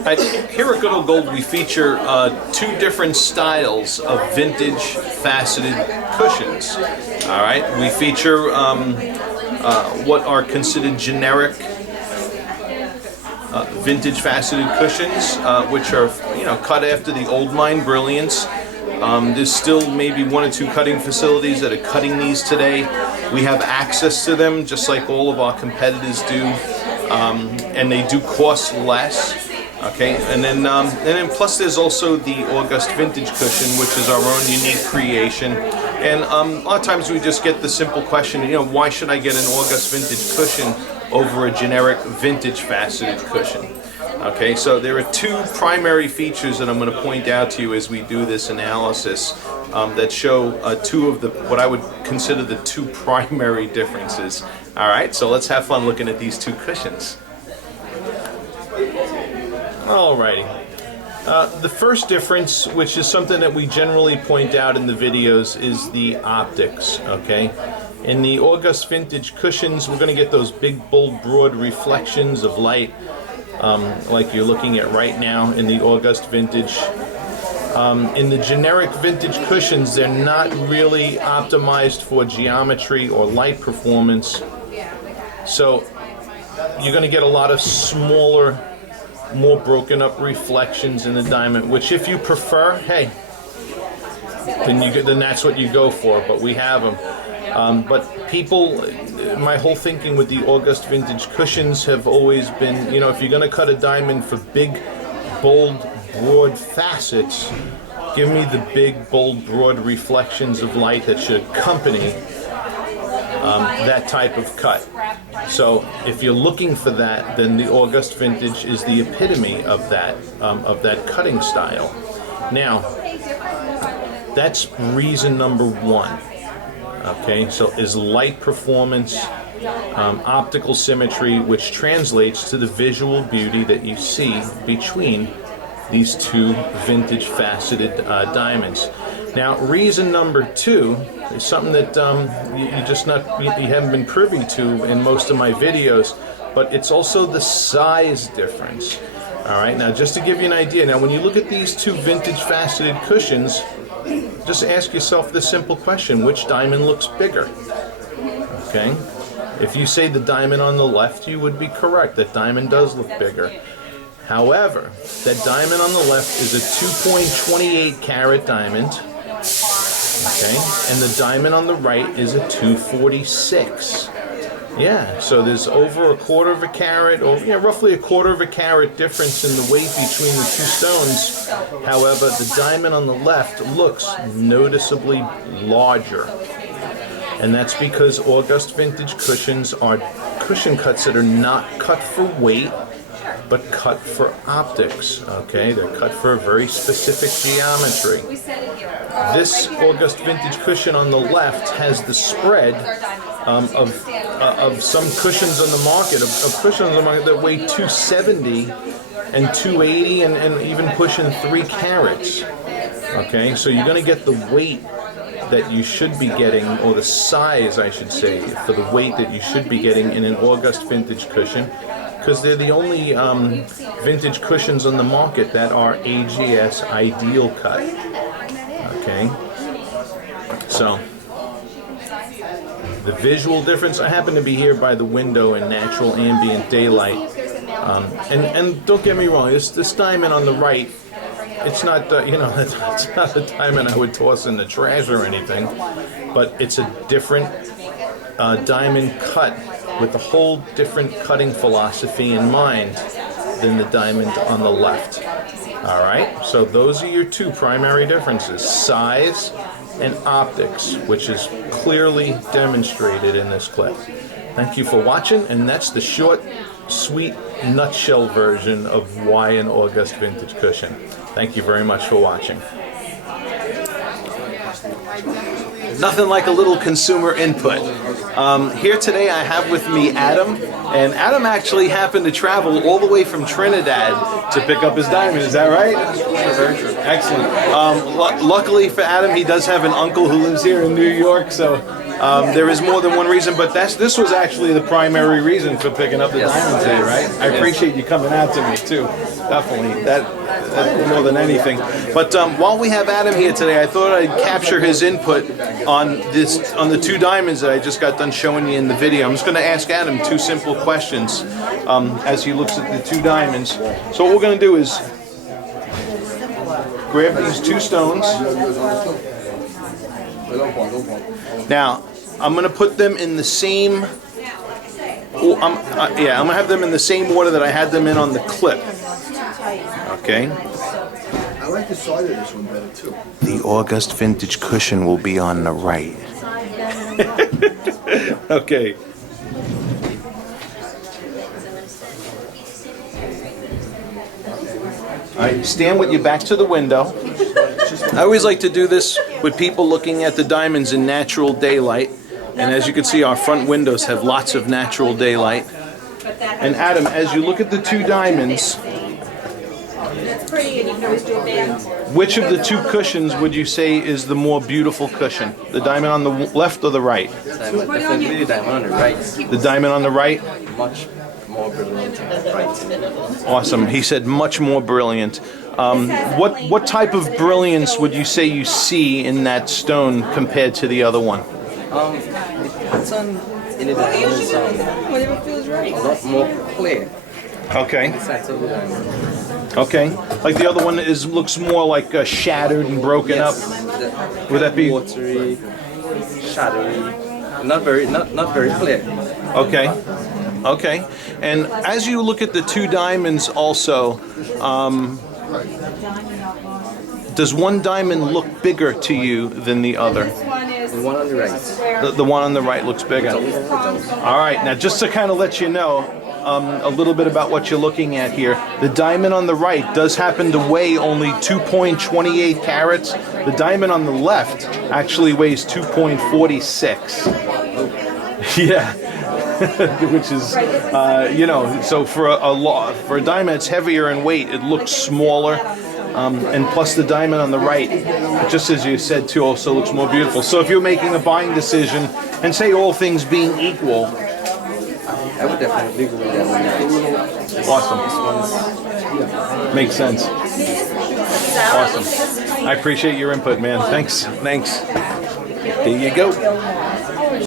Here at Good Old Gold, we feature two different styles of vintage faceted cushions. All right, we feature what are considered generic vintage faceted cushions, which are cut after the old mine brilliance. There's still maybe one or two cutting facilities that are cutting these today. We have access to them just like all of our competitors do, and they do cost less. Okay, and then plus there's also the August vintage cushion, which is our own unique creation. And a lot of times we just get the simple question, why should I get an August vintage cushion over a generic vintage faceted cushion? Okay, so there are two primary features that I'm going to point out to you as we do this analysis that show two of what I would consider the two primary differences. All right, so let's have fun looking at these two cushions. Alrighty. The first difference, which is something that we generally point out in the videos, is the optics. Okay, in the August vintage cushions, we're going to get those big, bold, broad reflections of light, like you're looking at right now in the August vintage. In the generic vintage cushions, they're not really optimized for geometry or light performance, so you're going to get a lot of smaller, more broken up reflections in the diamond, which if you prefer, hey, then that's what you go for, but we have them. But people, my whole thinking with the August vintage cushions have always been, if you're going to cut a diamond for big, bold, broad facets, give me the big, bold, broad reflections of light that should accompany that type of cut. So if you're looking for that, then the August vintage is the epitome of that cutting style. Now, that's reason number one. Okay, so is light performance, optical symmetry, which translates to the visual beauty that you see between these two vintage faceted diamonds. Now, reason number two is something that you haven't been privy to in most of my videos, but it's also the size difference. All right, now just to give you an idea, now when you look at these two vintage faceted cushions, just ask yourself this simple question: which diamond looks bigger? Okay, if you say the diamond on the left, you would be correct. That diamond does look bigger. However, that diamond on the left is a 2.28 carat diamond, okay, and the diamond on the right is a 246. Yeah, so there's over a quarter of a carat, or roughly a quarter of a carat difference in the weight between the two stones. However, the diamond on the left looks noticeably larger. And that's because August vintage cushions are cushion cuts that are not cut for weight, but cut for optics. Okay, they're cut for a very specific geometry. This August vintage cushion on the left has the spread of some cushions on the market, of cushions on the market that weigh 270 and 280 and even pushing 3 carats. Okay, so you're going to get the weight that you should be getting, or the size, I should say, for the weight that you should be getting in an August vintage cushion, because they're the only vintage cushions on the market that are AGS ideal cut. Okay, so the visual difference, I happen to be here by the window in natural ambient daylight, and don't get me wrong, this diamond on the right, it's not it's not a diamond I would toss in the trash or anything, but it's a different diamond cut with a whole different cutting philosophy in mind than the diamond on the left. All right, so those are your two primary differences: size and optics, which is clearly demonstrated in this clip. Thank you for watching, and that's the short, sweet, nutshell version of why an August vintage cushion. Thank you very much for watching. Nothing like a little consumer input. Here today I have with me Adam, and Adam actually happened to travel all the way from Trinidad to pick up his diamond. Is that right? Very true. Excellent. Luckily for Adam, he does have an uncle who lives here in New York, so There is more than one reason, but this was actually the primary reason for picking up the diamond today, right? I appreciate you coming out to me too. Definitely, that more than anything. But while we have Adam here today, I thought I'd capture his input on the two diamonds that I just got done showing you in the video. I'm just going to ask Adam two simple questions as he looks at the two diamonds. So what we're going to do is grab these two stones. Now, I'm going to put them in the same. I'm going to have them in the same order that I had them in on the clip. Okay. I like the side of this one better too. The August vintage cushion will be on the right. Okay. All right, stand with your back to the window. I always like to do this with people looking at the diamonds in natural daylight. And as you can see, our front windows have lots of natural daylight. And Adam, as you look at the two diamonds, which of the two cushions would you say is the more beautiful cushion? The diamond on the left or the right? Definitely the diamond on the right. The diamond on the right? Much more brilliant and bright. Awesome. He said much more brilliant. What type of brilliance would you say you see in that stone compared to the other one? The pattern in the diamond is a lot more clear. Okay. The center of the diamond. Okay. Like the other one looks more like shattered and broken up. Would that be watery, shadowy, not very clear. Okay. Okay. And as you look at the two diamonds also, does one diamond look bigger to you than the other? The one on the right. The one on the right looks bigger. All right. Now, just to kind of let you know a little bit about what you're looking at here, the diamond on the right does happen to weigh only 2.28 carats. The diamond on the left actually weighs 2.46. Yeah. Which is, so for a diamond that's heavier in weight, it looks smaller. And plus the diamond on the right, just as you said too, also looks more beautiful. So if you're making a buying decision, and say all things being equal, I would definitely go with that one. Awesome. Makes sense. Awesome. I appreciate your input, man. Thanks. Here you go.